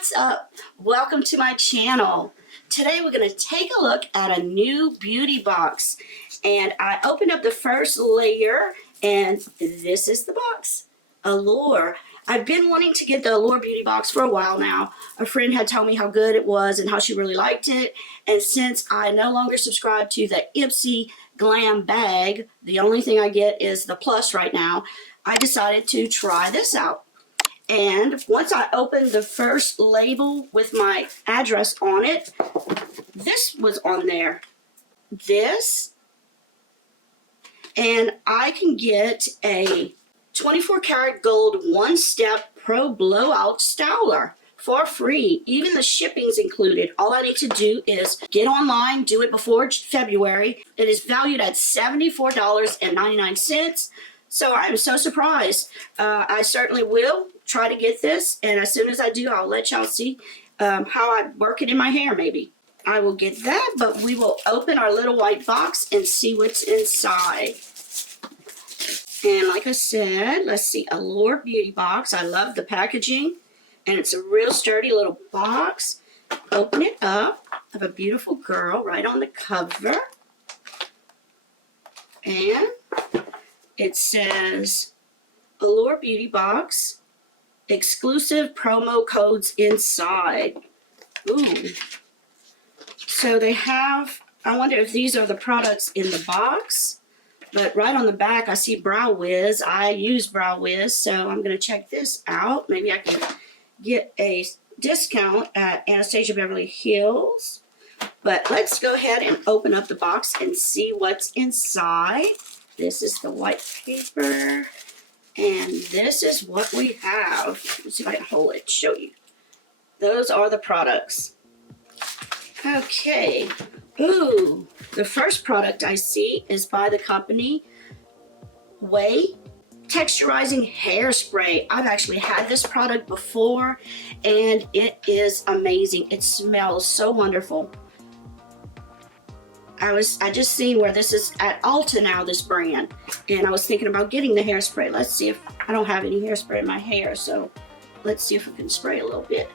What's up? Welcome to my channel. Today we're going to take a look at a new beauty box, and I opened up the first layer and this is the box. Allure. I've been wanting to get the Allure beauty box for a while now. A friend had told me how good it was and how she really liked it, and since I no longer subscribe to the iPSY glam bag, the only thing I get is the plus right now, I decided to try this out. And once I opened the first label with my address on it, this was on there. This. And I can get a 24 karat gold one-step pro blowout styler for free. Even the shipping's included. All I need to do is get online, do it before February. It is valued at $74.99. So I'm so surprised. I certainly will try to get this, and as soon as I do, I'll let y'all see how I work it in my hair maybe. I will get that, but we will open our little white box and see what's inside. And like I said, let's see, Allure beauty box. I love the packaging, and it's a real sturdy little box. Open it up. I have a beautiful girl right on the cover. And it says Allure beauty box. Exclusive promo codes inside. Ooh. So they have, I wonder if these are the products in the box. But right on the back, I see Brow Wiz. I use Brow Wiz, so I'm going to check this out. Maybe I can get a discount at Anastasia Beverly Hills. But let's go ahead and open up the box and see what's inside. This is the white paper. And this is what we have. Let's see if I can hold it, show you. Those are the products. Okay. Ooh, the first product I see is by the company Way Texturizing Hairspray. I've actually had this product before, and it is amazing. It smells so wonderful. I just seen where this is at Ulta now, this brand, and I was thinking about getting the hairspray. Let's see if I don't have any hairspray in my hair, so let's see if we can spray a little bit.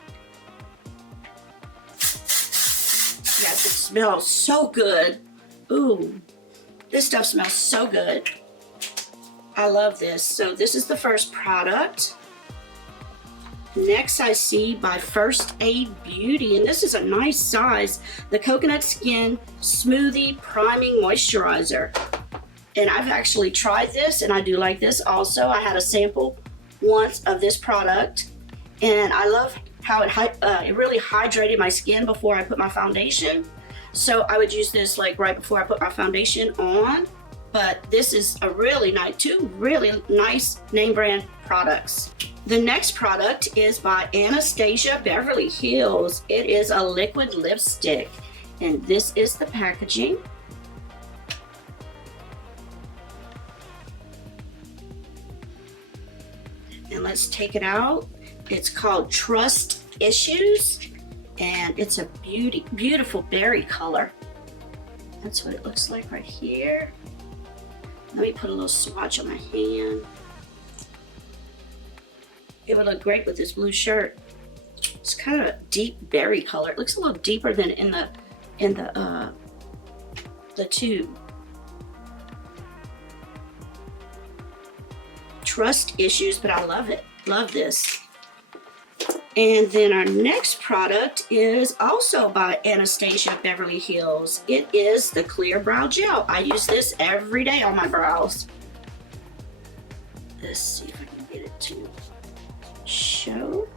Yes, it smells so good. Ooh, this stuff smells so good. I love this. So this is the first product. Next I see by First Aid Beauty, and this is a nice size, the Coconut Skin Smoothie Priming Moisturizer. And I've actually tried this, and I do like this also. I had a sample once of this product, and I love how it really hydrated my skin before I put my foundation. So I would use this like right before I put my foundation on. But this is a really nice, two really nice name brand products. The next product is by Anastasia Beverly Hills. It is a liquid lipstick, and this is the packaging. And let's take it out. It's called Trust Issues, and it's a beautiful berry color. That's what it looks like right here. Let me put a little swatch on my hand. It would look great with this blue shirt. It's kind of a deep berry color. It looks a little deeper than in the tube. Trust Issues, but I love it. Love this. And then our next product is also by Anastasia Beverly Hills. It is the Clear Brow Gel. I use this every day on my brows. Let's see if I can get it to show.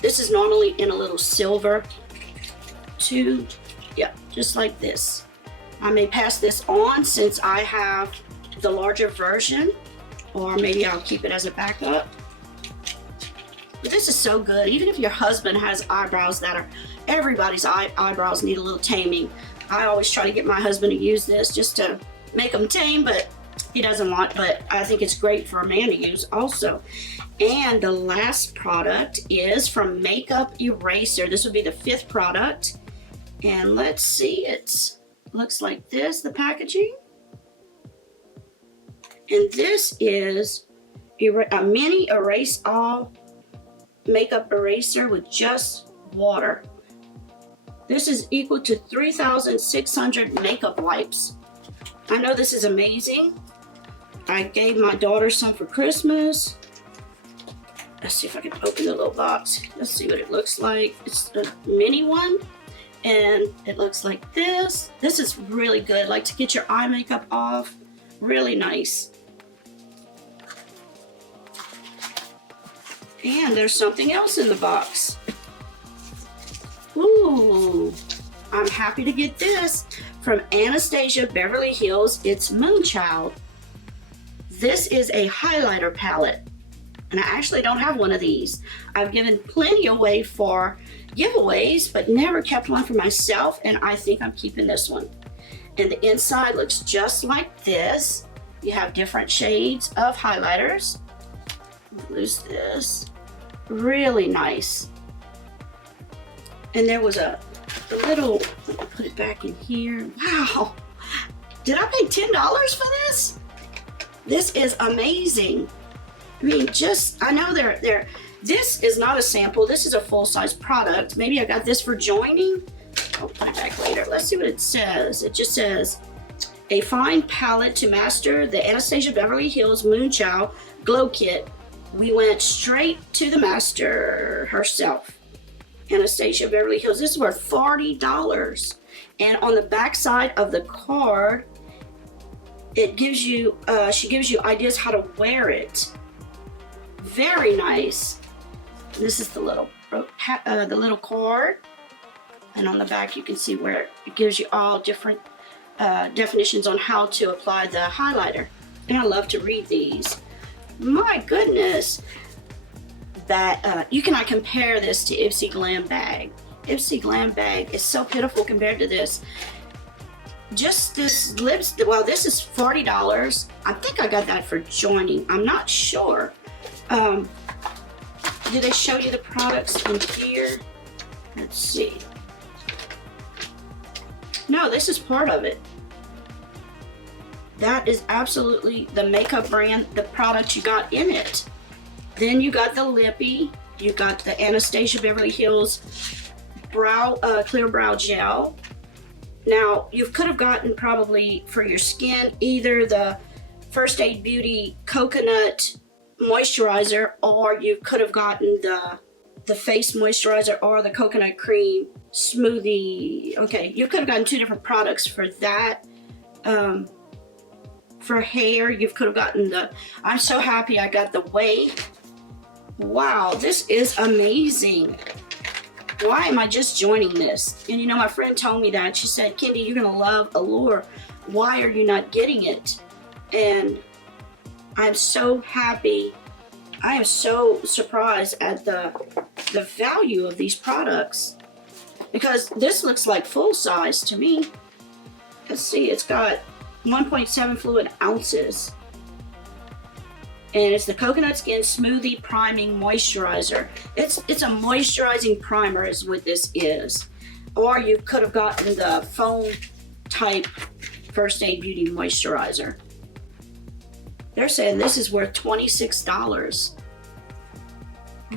This is normally in a little silver tube. Yeah, just like this. I may pass this on since I have the larger version, or maybe I'll keep it as a backup. But this is so good. Even if your husband has eyebrows that are, everybody's eyebrows need a little taming. I always try to get my husband to use this just to make them tame, but he doesn't want, but I think it's great for a man to use also. And the last product is from Makeup Eraser. This would be the 5th product. And let's see, it looks like this, the packaging. And this is a mini erase all makeup eraser with just water. This is equal to 3,600 makeup wipes. I know this is amazing. I gave my daughter some for Christmas. Let's see if I can open the little box. Let's see what it looks like. It's a mini one, and it looks like this. This is really good, like to get your eye makeup off. Really nice. And there's something else in the box. Ooh, I'm happy to get this from Anastasia Beverly Hills. It's Moonchild. This is a highlighter palette, and I actually don't have one of these. I've given plenty away for giveaways, but never kept one for myself, and I think I'm keeping this one. And the inside looks just like this. You have different shades of highlighters. Lose this. Really nice. And there was a little, let me put it back in here. Wow. Did I pay $10 for this? This is amazing. I mean, I know this is not a sample. This is a full-size product. Maybe I got this for joining. I'll put it back later. Let's see what it says. It just says, a fine palette to master the Anastasia Beverly Hills Moonchild Glow Kit. We went straight to the master herself. Anastasia Beverly Hills. This is worth $40. And on the back side of the card, it gives you, she gives you ideas how to wear it. Very nice. This is the little card. And on the back, you can see where it gives you all different definitions on how to apply the highlighter. And I love to read these. My goodness. That you cannot compare this to iPSY Glam Bag. iPSY Glam Bag is so pitiful compared to this. Just this lipstick, well, this is $40. I think I got that for joining. I'm not sure. Do they show you the products in here? Let's see. No, this is part of it. That is absolutely the makeup brand, the product you got in it. Then you got the lippy, you got the Anastasia Beverly Hills clear brow gel. Now, you could have gotten probably for your skin either the First Aid Beauty coconut moisturizer, or you could have gotten the face moisturizer or the coconut cream smoothie. Okay, you could have gotten two different products for that. For hair, you could have gotten I'm so happy I got the Wave. Wow, this is amazing. Why am I just joining this? And you know, my friend told me that. She said, Kendy, you're gonna love Allure. Why are you not getting it? And I'm so happy. I am so surprised at the value of these products, because this looks like full size to me. Let's see, it's got 1.7 fluid ounces. And it's the Coconut Skin Smoothie Priming Moisturizer. It's a moisturizing primer is what this is. Or you could have gotten the foam type First Aid Beauty Moisturizer. They're saying this is worth $26.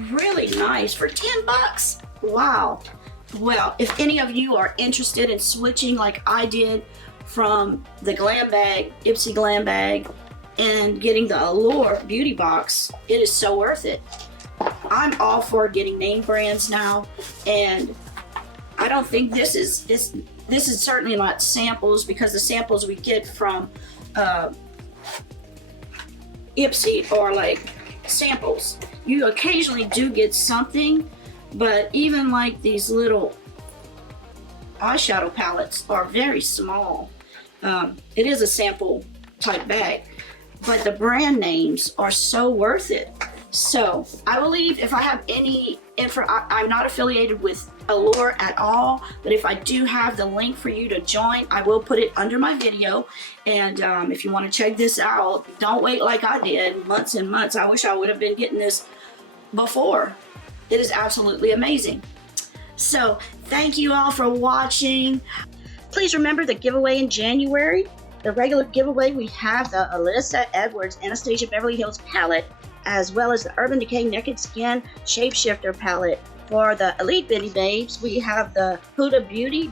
Really nice for 10 bucks. Wow. Well, if any of you are interested in switching like I did from the Glam Bag, iPSY Glam Bag, and getting the Allure beauty box, it is so worth it. I'm all for getting name brands now, and I don't think this is certainly not samples, because the samples we get from iPSY are like samples. You occasionally do get something, but even like these little eyeshadow palettes are very small. It is a sample type bag, but the brand names are so worth it. So I believe if I have any info, I'm not affiliated with Allure at all, but if I do have the link for you to join, I will put it under my video. And if you want to check this out, don't wait like I did months and months. I wish I would have been getting this before. It is absolutely amazing. So thank you all for watching. Please remember the giveaway in January. The regular giveaway, we have the Alyssa Edwards Anastasia Beverly Hills palette as well as the Urban Decay Naked Skin Shapeshifter palette. For the Elite Bitty Babes, we have the Huda Beauty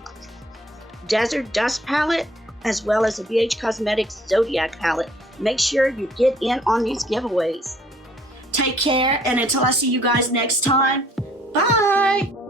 Desert Dust palette, as well as the BH Cosmetics Zodiac palette. Make sure you get in on these giveaways. Take care, and until I see you guys next time, bye!